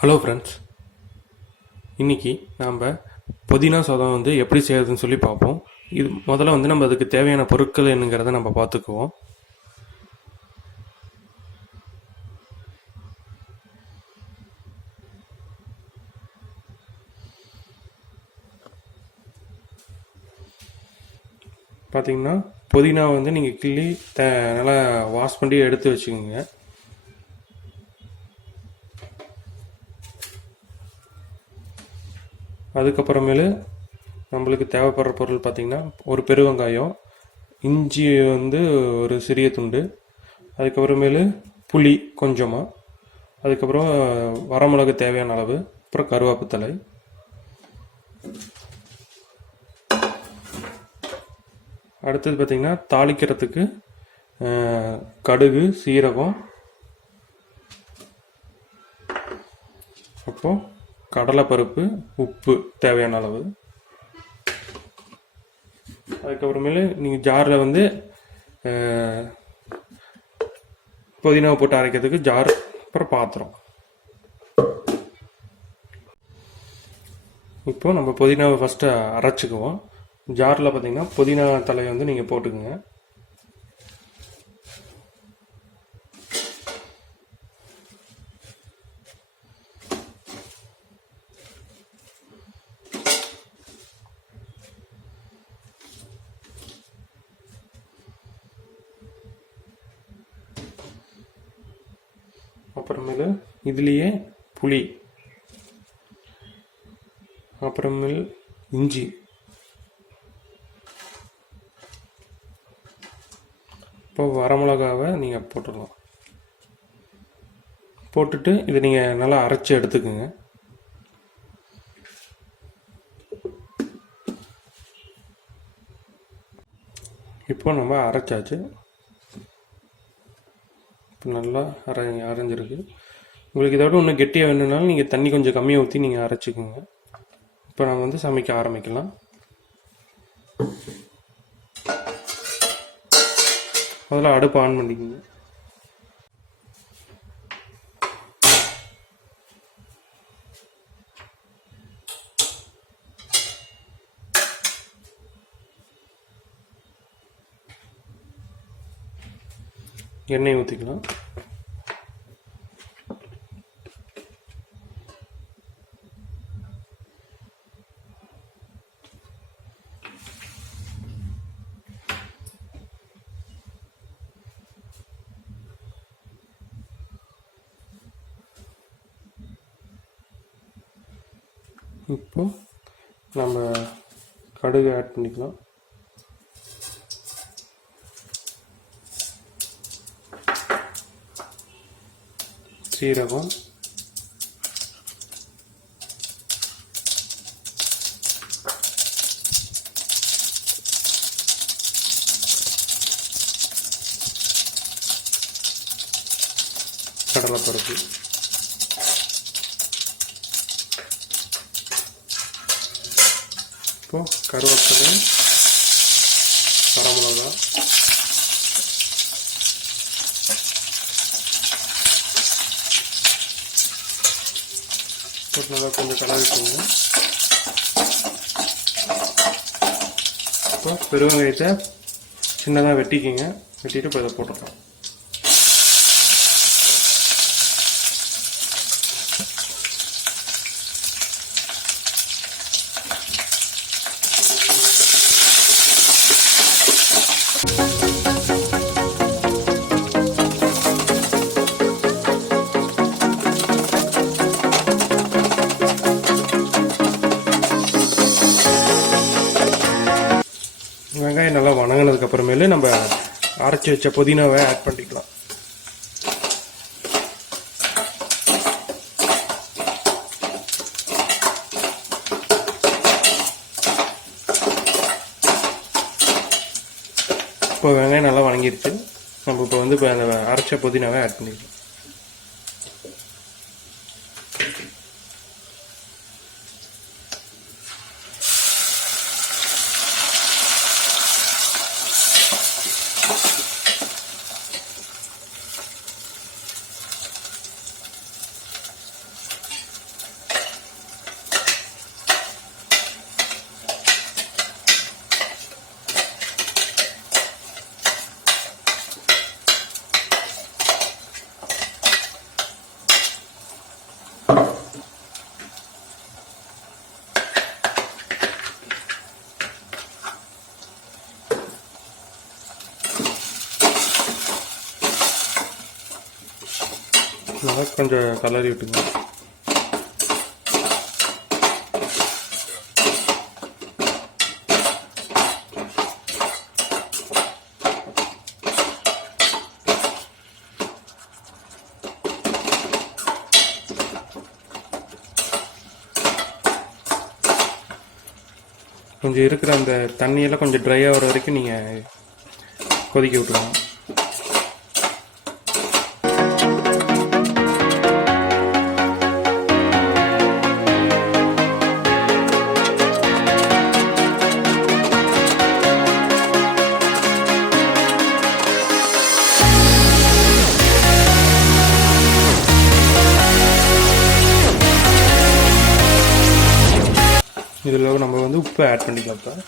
Hello friends, இன்றைக்கி நாம் புதினா சாதம் எப்படி செய்கிறதுன்னு சொல்லி பார்ப்போம். இது முதல்ல நம்ம அதுக்கு தேவையான பொருட்கள் என்னங்கிறத நம்ம பார்த்துக்குவோம். பார்த்திங்கன்னா புதினா நீங்கள் கிள்ளி நல்லா வாஷ் பண்ணி எடுத்து வச்சுக்கோங்க. அதுக்கப்புறமேலு நம்மளுக்கு தேவைப்படுற பொருள் பார்த்திங்கன்னா ஒரு பெருவெங்காயம், இஞ்சி ஒரு சிறிய துண்டு, அதுக்கப்புறமேலு புளி கொஞ்சமாக, அதுக்கப்புறம் வரமிளகு தேவையான அளவு, அப்புறம் கருவேப்பிலை. அடுத்தது பார்த்திங்கன்னா தாளிக்கிறதுக்கு கடுகு, சீரகம், அப்போது கடலைப்பருப்பு, உப்பு தேவையான அளவு. அதுக்கப்புறமேலு நீங்கள் ஜாரில் புதினாவை போட்டு அரைக்கிறதுக்கு ஜார், அப்புறம் பாத்திரம். இப்போ நம்ம புதினாவை ஃபஸ்ட்டு அரைச்சிக்குவோம். ஜாரில் பார்த்திங்கன்னா புதினா தலையை நீங்கள் போட்டுக்குங்க. அப்புறமேலு இதுலேயே புளி, அப்புறமேல் இஞ்சி, இப்போ வரமிளகாவை நீங்கள் போட்டுடலாம். போட்டுட்டு இதை நீங்கள் நல்லா அரைச்சி எடுத்துக்குங்க. இப்போ நம்ம அரைச்சாச்சு. நல்லா அரைஞ்சிருக்கு. உங்களுக்கு இதோட இன்னும் கெட்டியாக வேணும்னாலும் நீங்கள் தண்ணி கொஞ்சம் கம்மியாக ஊற்றி நீங்கள் அரைச்சிக்கோங்க. இப்போ நம்ம சமைக்க ஆரம்பிக்கலாம். முதல்ல அடுப்பு ஆன் பண்ணிக்கோங்க. எண்ணெய் ஊற்றிக்கலாம். இப்போ நம்ம கடுகு ஆட் பண்ணிக்கலாம். சீரகம், கடலைப்பருப்பு, இப்போ கருவேப்பிலை, வரமிளகா, போட்டு நல்லா கொஞ்சம் கலந்துக்கோங்க. இப்போ பெருவெங்காயத்தை சின்னதாக வெட்டிக்கிங்க. வெட்டிட்டு இப்போ இதை போட்டுக்கலாம். வெங்காயம் நல்லா வணங்கினதுக்கு அப்புறமேலு நம்ம அரைச்சி வச்ச புதினாவை ஆட் பண்ணிக்கலாம். இப்போ வெங்காயம் நல்லா வணங்கிடுச்சு. நம்ம இப்போ இப்போ அந்த அரைச்ச புதினாவை ஆட் பண்ணிக்கலாம். நல்லா கொஞ்சம் கலரி விட்டுங்க. கொஞ்சம் இருக்கிற அந்த தண்ணியெல்லாம் கொஞ்சம் ட்ரை ஆகிற வரைக்கும் நீங்கள் கொதிக்க விட்டுருங்க. இதில் நம்ம வந்து உப்பு ஆட் பண்ணிக்கலாம். இப்போ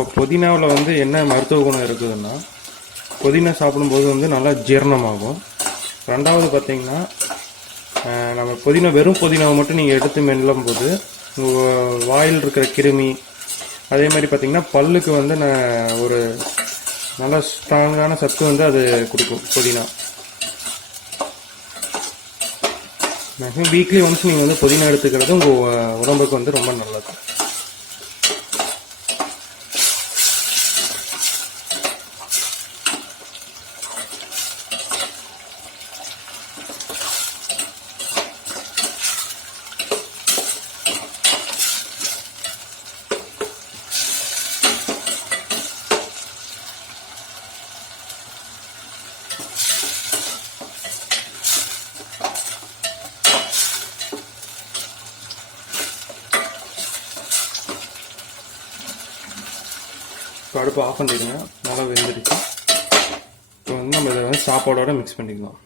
இப்போ புதினாவில் வந்து என்ன மருத்துவ குணம் இருக்குதுன்னா, புதினா சாப்பிடும்போது வந்து நல்லா ஜீரணமாகும். ரெண்டாவது பார்த்திங்கன்னா, நம்ம புதினா வெறும் புதினாவை மட்டும் நீங்கள் எடுத்து மெல்லும் போது உங்கள் வாயில் இருக்கிற கிருமி, அதே மாதிரி பார்த்திங்கன்னா பல்லுக்கு வந்து ஒரு நல்ல ஸ்ட்ராங்கான சத்து வந்து அது கொடுக்கும் புதினா. மேக்ஸிமம் வீக்லி ஒன்ஸ் நீங்கள் வந்து புதினா எடுத்துக்கிறது உங்கள் உடம்புக்கு வந்து ரொம்ப நல்லது. இப்போ அடுப்பு ஆஃப் பண்ணிடுங்க. நல்லா வெந்துடுச்சு. இப்போ வந்து நம்ம இதை வந்து சாப்பாடோட மிக்ஸ் பண்ணிக்கலாம்.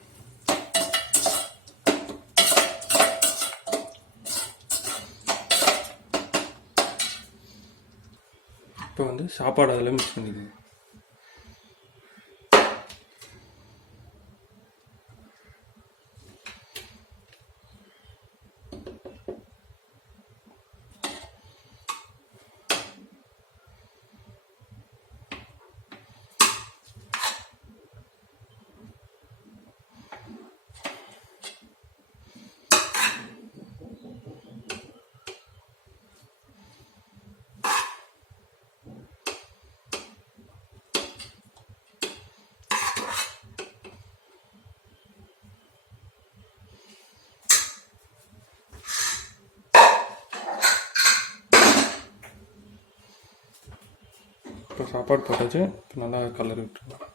இப்போ வந்து சாப்பாடு அதில் மிக்ஸ் பண்ணிக்கலாம். இப்போ சாப்பாடு போட்டாச்சு. இப்போ நல்லா கலர் விட்டுருவோம்.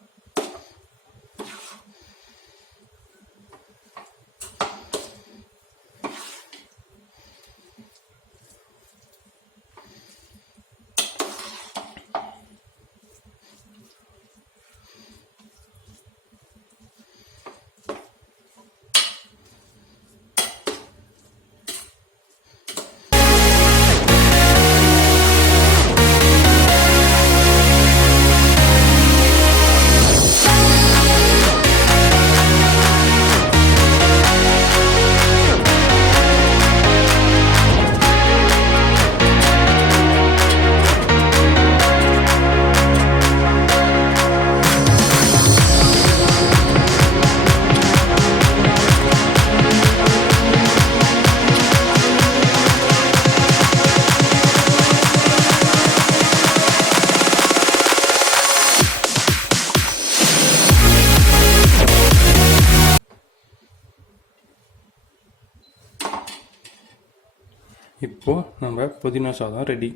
இப்போது நம்ம புதினா சாதம் ரெடி.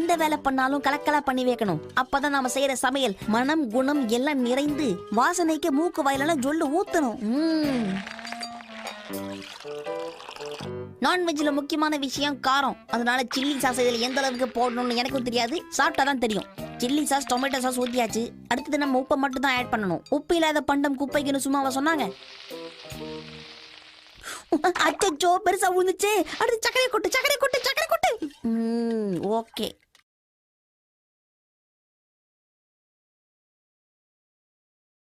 இந்த வேலை பண்ணாலும் கலக்கலா பண்ணி வைக்கணும். அப்பதான் நாம செய்யற சமையல் மனம் குணம் எல்லாம் நிறைந்து வாசனைக்கு மூக்கு வாயிலெல்லாம் ஜொல்லு ஊத்தணும். நான்வெஜ்ல முக்கியமான விஷயம் காரம். அதனால சில்லி சாஸ் இதுல எந்த அளவுக்கு போடணும்னு எனக்கும் தெரியாது, சாப்பிட்டாதான் தெரியும். சில்லி சாஸ் டொமேட்டோ சாஸ் ஊத்தியாச்சு. அடுத்தது நம்ம உப்பை மட்டும் தான் ஆட் பண்ணணும். உப்பு இல்லாத பண்டம் குப்பைக்குன்னு சும்மாவா சொன்னாங்க? அச்சோ பெருசா விழுந்துச்சு. அடுத்து சக்கரை கொட்டு. ஓகே.